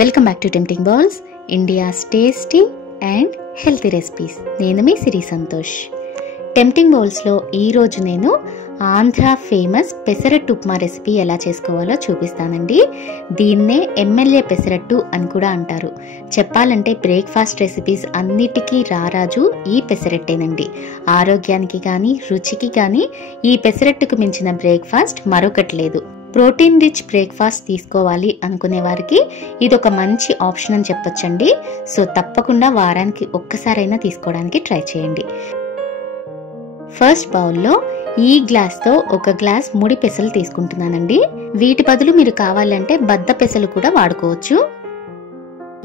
Welcome back to tempting balls, India's tasty and healthy recipes. నేను మీ సిరి Santosh. Tempting బౌల్స్లో ఈరోజు నేను Andhra famous pesarattu upma recipe ఎలా చేసుకోవాలో చూపిస్తానండి. దీన్నే ఎమ్మెల్యే పెసరట్టు అని కూడా అంటారు. చెప్పాలంటే బ్రేక్ఫాస్ట్ రెసిపీస్ అన్నిటికీ రారాజు ఈ పెసరట్టేనండి. ఆరోగ్యానికి కానీ రుచికి కానీ ఈ పెసరట్టుకు మించిన బ్రేక్ఫాస్ట్ మరొకటి లేదు. ప్రోటీన్ రిచ్ బ్రేక్ఫాస్ట్ తీసుకోవాలి అనుకునే వారికి ఇది ఒక మంచి ఆప్షన్ అని చెప్పొచ్చండి. సో తప్పకుండా వారానికి ఒక్కసారైనా తీసుకోవడానికి ట్రై చేయండి. ఫస్ట్ బౌల్లో ఈ గ్లాస్తో ఒక గ్లాస్ ముడి పెసలు తీసుకుంటున్నానండి. వీటి బదులు మీరు కావాలంటే బద్ద పెసలు కూడా వాడుకోవచ్చు.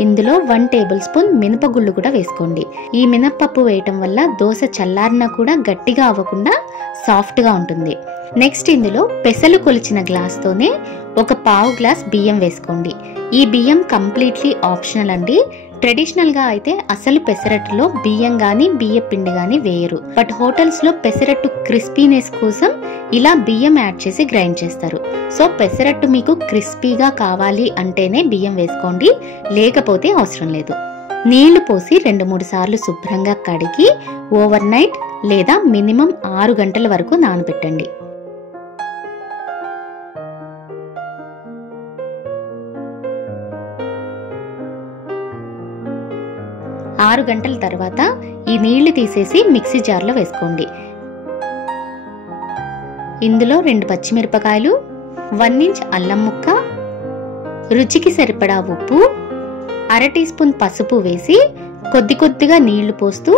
ఇందులో 1 టేబుల్ స్పూన్ మినపగుళ్ళు కూడా వేసుకోండి. ఈ మినప్పప్పు వేయటం వల్ల దోశ చల్లారినా కూడా గట్టిగా అవ్వకుండా సాఫ్ట్గా ఉంటుంది. నెక్స్ట్ ఇందులో పెసలు కొలిచిన గ్లాస్తోనే ఒక పావు గ్లాస్ బియ్యం వేసుకోండి. ఈ బియ్యం కంప్లీట్లీ ఆప్షనల్ అండి. ట్రెడిషనల్ గా అయితే అసలు పెసరట్టులో బియ్యం గానీ బియ్య పిండి గానీ వేయరు. బట్ హోటల్స్ లో పెసరట్టు క్రిస్పీనెస్ కోసం ఇలా బియ్యం యాడ్ చేసి గ్రైండ్ చేస్తారు. సో పెసరట్టు మీకు క్రిస్పీగా కావాలి అంటేనే బియ్యం వేసుకోండి, లేకపోతే అవసరం లేదు. నీళ్లు పోసి 2-3 సార్లు శుభ్రంగా కడిగి ఓవర్ నైట్ లేదా మినిమం 6 గంటల వరకు నానబెట్టండి. ఆరు గంటల తర్వాత ఈ నీళ్లు తీసేసి మిక్సీ జార్లో వేసుకోండి. ఇందులో 2 పచ్చిమిరపకాయలు, 1 ఇంచ్ అల్లం ముక్క, రుచికి సరిపడా ఉప్పు, 1/2 టీ స్పూన్ పసుపు వేసి కొద్దిగా నీళ్లు పోస్తూ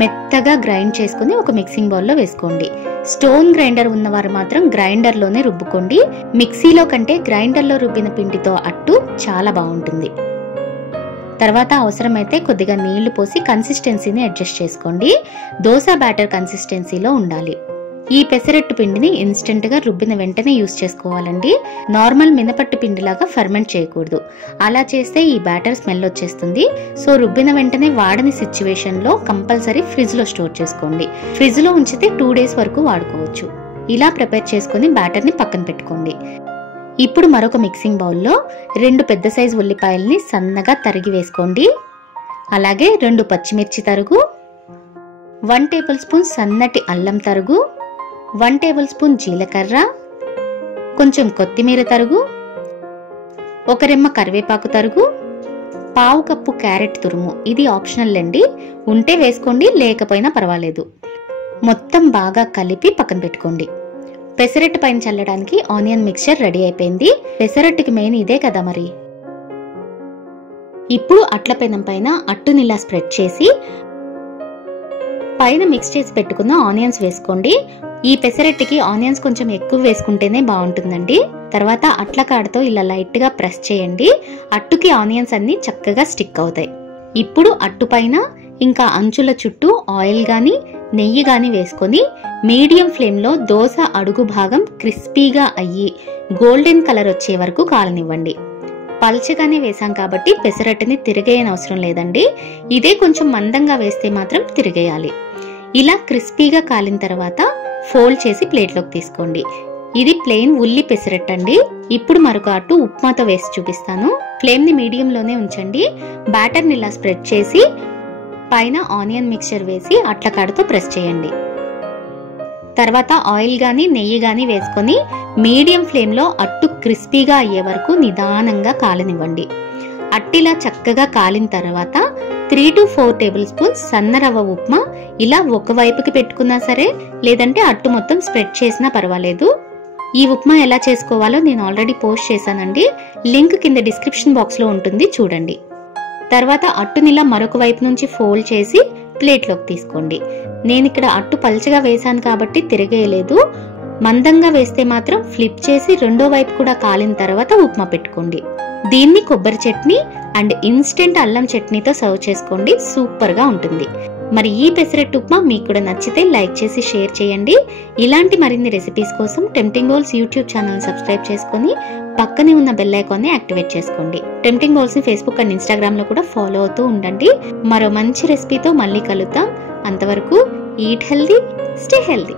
మెత్తగా గ్రైండ్ చేసుకుని ఒక మిక్సింగ్ బౌల్లో వేసుకోండి. స్టోన్ గ్రైండర్ ఉన్నవారు మాత్రం గ్రైండర్లోనే రుబ్బుకోండి. మిక్సీలో కంటే గ్రైండర్లో రుబ్బిన పిండితో అట్టు చాలా బాగుంటుంది. తర్వాత అవసరమైతే కొద్దిగా నీళ్లు పోసి కన్సిస్టెన్సీని అడ్జస్ట్ చేసుకోండి. దోశ బ్యాటర్ కన్సిస్టెన్సీలో ఉండాలి. ఈ పెసరట్టు పిండిని ఇన్స్టెంట్ గా రుబ్బిన వెంటనే యూజ్ చేసుకోవాలండి. నార్మల్ మినపట్టు పిండిలాగా ఫర్మెంట్ చేయకూడదు. అలా చేస్తే ఈ బ్యాటర్ స్మెల్ వచ్చేస్తుంది. సో రుబ్బిన వెంటనే వాడని సిచ్యువేషన్ లో కంపల్సరీ ఫ్రిడ్జ్ లో స్టోర్ చేసుకోండి. ఫ్రిడ్జ్ లో ఉంచితే 2 డేస్ వరకు వాడుకోవచ్చు. ఇలా ప్రిపేర్ చేసుకుని బ్యాటర్ ని పక్కన పెట్టుకోండి. ఇప్పుడు మరొక మిక్సింగ్ బౌల్లో 2 పెద్ద సైజు ఉల్లిపాయల్ని సన్నగా తరిగి వేసుకోండి. అలాగే 2 పచ్చిమిర్చి తరుగు, 1 టేబుల్ స్పూన్ సన్నటి అల్లం తరుగు, 1 టేబుల్ స్పూన్ జీలకర్ర, కొంచెం కొత్తిమీర తరుగు, 1 రెమ్మ కరివేపాకు తరుగు, పావు కప్పు క్యారెట్ తురుము. ఇది ఆప్షనల్ అండి, ఉంటే వేసుకోండి, లేకపోయినా పర్వాలేదు. మొత్తం బాగా కలిపి పక్కన పెట్టుకోండి. పెసరట్టు పైన చల్లడానికి ఆనియన్ మిక్చర్ రెడీ అయిపోయింది. పెసరట్టుకి మెయిన్ ఇదే కదా మరి. ఇప్పుడు అట్ల పెనం పైన అట్టుని ఇలా స్ప్రెడ్ చేసి పైన మిక్స్ చేసి పెట్టుకున్న ఆనియన్స్ వేసుకోండి. ఈ పెసరట్టుకి ఆనియన్స్ కొంచెం ఎక్కువ వేసుకుంటేనే బాగుంటుందండి. తర్వాత అట్ల కాడతో ఇలా లైట్ గా ప్రెస్ చేయండి. అట్టుకి ఆనియన్స్ అన్ని చక్కగా స్టిక్ అవుతాయి. ఇప్పుడు అట్టు పైన ఇంకా అంచుల చుట్టూ ఆయిల్ గాని నెయ్యి గాని వేసుకొని మీడియం ఫ్లేమ్ లో దోశ అడుగు భాగం క్రిస్పీగా అయ్యి గోల్డెన్ కలర్ వచ్చే వరకు కాలనివ్వండి. పల్చగానే వేసాం కాబట్టి పెసరట్టుని తిరిగేయనవసరం లేదండి. ఇదే కొంచెం మందంగా వేస్తే మాత్రం తిరిగేయాలి. ఇలా క్రిస్పీగా కాలిన తర్వాత ఫోల్డ్ చేసి ప్లేట్లోకి తీసుకోండి. ఇది ప్లెయిన్ ఉల్లి పెసరట్టు అండి. ఇప్పుడు మరొక అట్టు ఉప్మాతో వేసి చూపిస్తాను. ఫ్లేమ్ ని మీడియం లోనే ఉంచండి. బ్యాటర్ ని ఇలా స్ప్రెడ్ చేసి పైన ఆనియన్ మిక్చర్ వేసి అట్ల కాడతో ప్రెస్ చేయండి. తర్వాత ఆయిల్ గాని నెయ్యి గాని వేసుకొని మీడియం ఫ్లేమ్ లో అట్టు క్రిస్పీగా అయ్యే వరకు నిదానంగా కాలనివ్వండి. అట్టిలా చక్కగా కాలిన తర్వాత 3 to 4 టేబుల్ స్పూన్స్ సన్న రవ్వ ఉప్మా ఇలా ఒక వైపుకి పెట్టుకున్నా సరే, లేదంటే అట్టు మొత్తం స్ప్రెడ్ చేసినా పర్వాలేదు. ఈ ఉప్మా ఎలా చేసుకోవాలో నేను ఆల్రెడీ పోస్ట్ చేశానండి. లింక్ కింద డిస్క్రిప్షన్ బాక్స్ లో ఉంటుంది, చూడండి. తర్వాత అట్టునిలా మరొక వైపు నుంచి ఫోల్డ్ చేసి ప్లేట్లోకి తీసుకోండి. నేను ఇక్కడ అట్టు పల్చగా వేసాను కాబట్టి తిరగేయలేదు. మందంగా వేస్తే మాత్రం ఫ్లిప్ చేసి రెండో వైపు కూడా కాలిన తర్వాత ఉప్మా పెట్టుకోండి. దీన్ని కొబ్బరి చట్నీ అండ్ ఇన్స్టెంట్ అల్లం చట్నీతో సర్వ్ చేసుకోండి. సూపర్ గా ఉంటుంది. మరి ఈ పెసరట్టు ఉప్మా మీకు కూడా నచ్చితే లైక్ చేసి షేర్ చేయండి. ఇలాంటి మరిన్ని రెసిపీస్ కోసం tempting bowls YouTube channel subscribe చేసుకుని పక్కనే ఉన్న బెల్ ఐకాన్ ని యాక్టివేట్ చేసుకోండి. టెంప్టింగ్ బౌల్స్ ని ఫేస్బుక్ అండ్ ఇన్స్టాగ్రామ్ లో కూడా ఫాలో అవుతూ ఉండండి. మరో మంచి రెసిపీతో మళ్ళీ కలుద్దాం. అంతవరకు ఈట్ హెల్దీ, స్టే హెల్దీ.